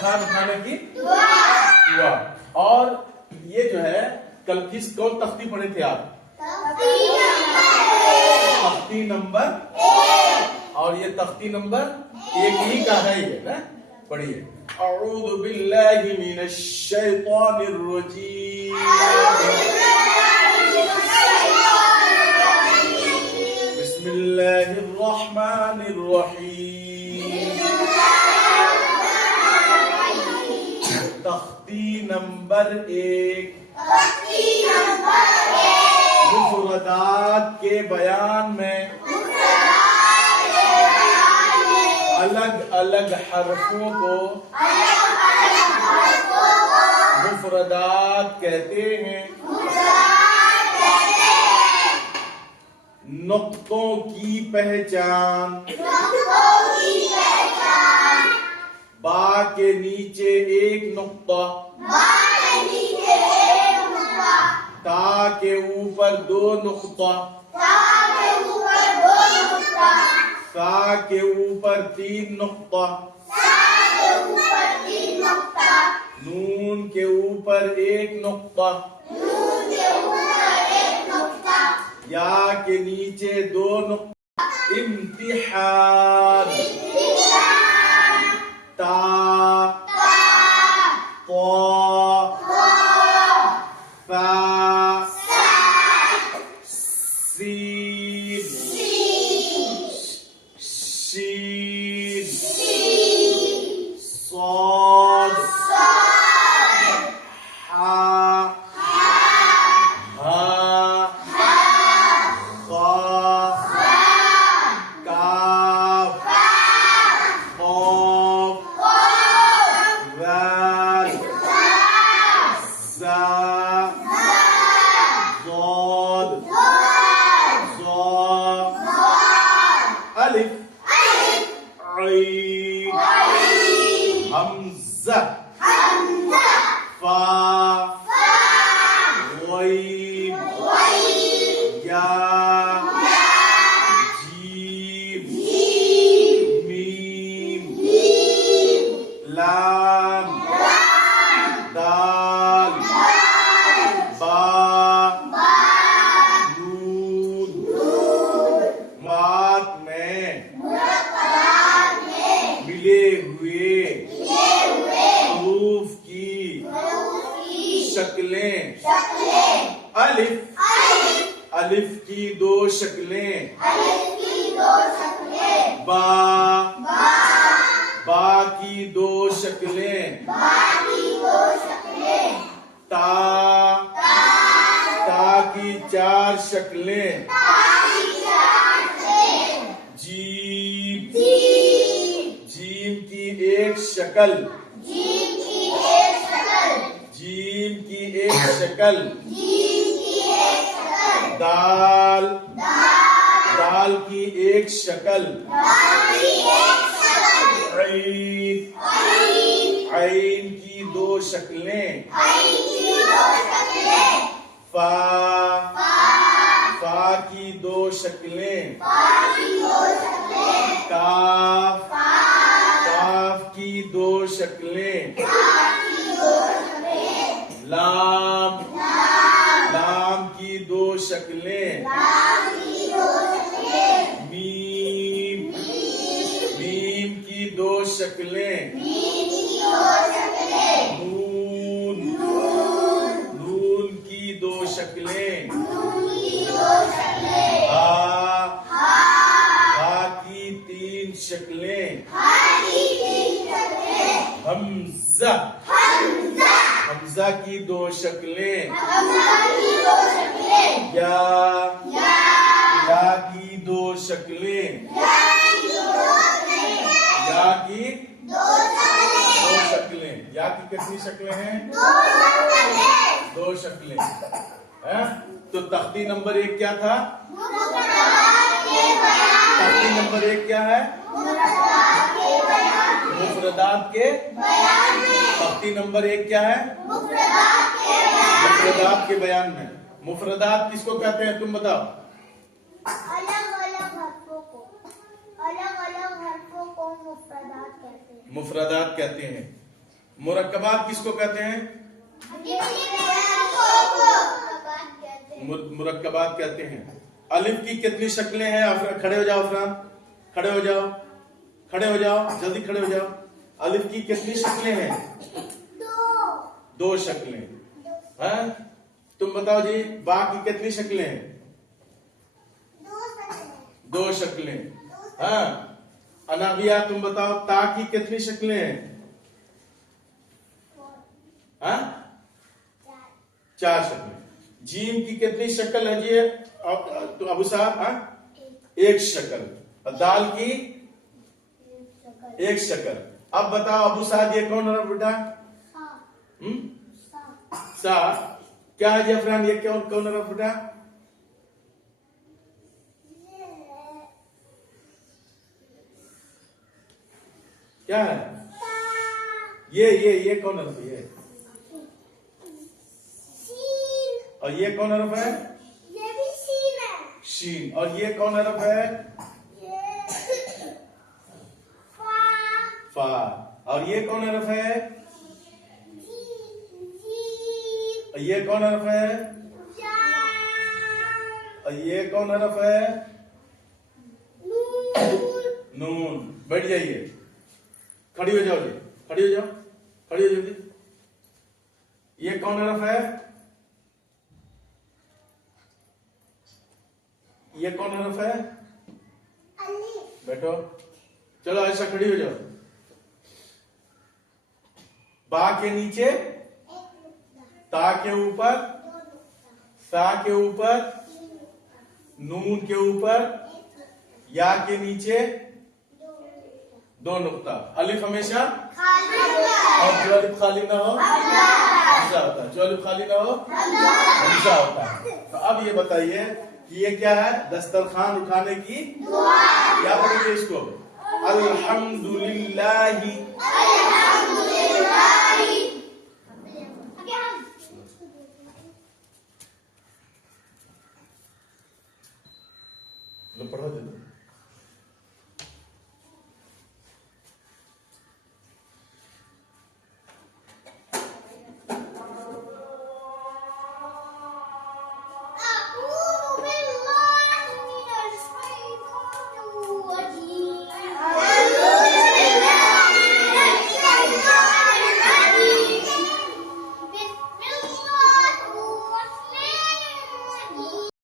بخار اٹھانے کی دعا. اور یہ جو ہے کل کون تختی پڑھے تھے آپ؟ تختی نمبر 1. اور یہ تختی نمبر 1 ہی کا ہے یہ نا. پڑھیے. اعوذ باللہ من الشیطان الرجیم. بسم اللہ الرحمن الرحیم. تختی نمبر 1. مفردات کے بیان میں الگ الگ حرفوں کو مفردات کہتے ہیں. نقطوں کی پہچان. با کے نیچے ایک نقطہ. تا کے اوپر 2 نقطہ. سا کے اوپر 3 نقطہ. نون کے اوپر 1 نقطہ. یا کے نیچے 2 نقطہ. امتحان. تا طا سین شین صاد حا ہا قا کاف قاف ذال زا ضاد ظا الف عین حمزہ فا غین یا جیم میم لام دال با نون. مات میں ملے ہوئے حروف کی شکلیں. الف کی 2 شکلیں. با کی 2 شکلیں. تا کی 4 شکلیں. جیم کی 1 شکل. جیم کی 1 شکل. دال کی 1 شکل. عین کی 2 شکلیں. فا کی 2 شکلیں. کاف کی 2 شکلیں. لام کی 2 شکلیں. میم کی 2 شکلیں. نون کی 2 شکلیں. ہا کی 3 شکلیں. حمزہ کی 2 شکلیں. یا کی 2 شکلیں. یا کی 2 شکلیں. یا کی کتنی شکلیں ہیں؟ 2 شکلیں. تو تختی نمبر 1 کیا تھا؟ تختی نمبر 1 کیا ہے؟ مفردات کے تختی نمبر 1 کیا ہے؟ مفردات کے بیان میں. مفردات کس کو کہتے ہیں تم بتاؤ؟ الگ الگ حرفوں کو مفردات کہتے ہیں. مفردات کہتے ہیں. मुरक्कबात किसको कहते हैं? मुरक्कबात कहते हैं। अलिफ की कितनी शक्लें हैं? खड़े हो जाओ अफरान, खड़े हो जाओ, खड़े हो जाओ, जल्दी खड़े हो जाओ। अलिफ की कितनी शक्लें हैं? दो शक्लें। हाँ, तुम बताओ जी, बा की कितनी शक्लें हैं? दो शक्लें। हाँ, अनाबिया तुम बताओ, ता की कितनी शक्लें हैं? हाँ, 4 शक्लें। जीम की कितनी शक्ल है जी? तो अबू साहब, हाँ, 1 शक्ल। और दाल की 1 शक्ल। अब बताओ अबू साहब, ये कौन है बेटा? सा। क्या है जी अफरान, ये कौन है बेटा? क्या है ये कौन हरफ है? और ये कौन हरफ है? ये भी शीन है। शीन। और ये कौन हरफ है? ये फा। फा। और ये कौन हरफ है? और ये कौन हरफ है? और ये कौन हरफ है? नून। बैठ जाइए, खड़ी हो जाओ जी, खड़ी हो जाओ, खड़ी हो जाओ जी। ये कौन हरफ है? ये कौन हरफ है? बैठो, चलो ऐसा खड़ी हो जाओ। बा के नीचे, ता के ऊपर, सा के ऊपर, नून के ऊपर, या के नीचे 2 नुक्ता। अलिफ हमेशा और जो अलिफ खाली ना हो हमजा होता है, जो अलिफ खाली ना हो हमजा होता है। तो अब ये बताइए कि ये क्या है? दस्तरखान उठाने की दुआ। क्या पढ़ेंगे इसको? अल्हम्दुलिल्लाहि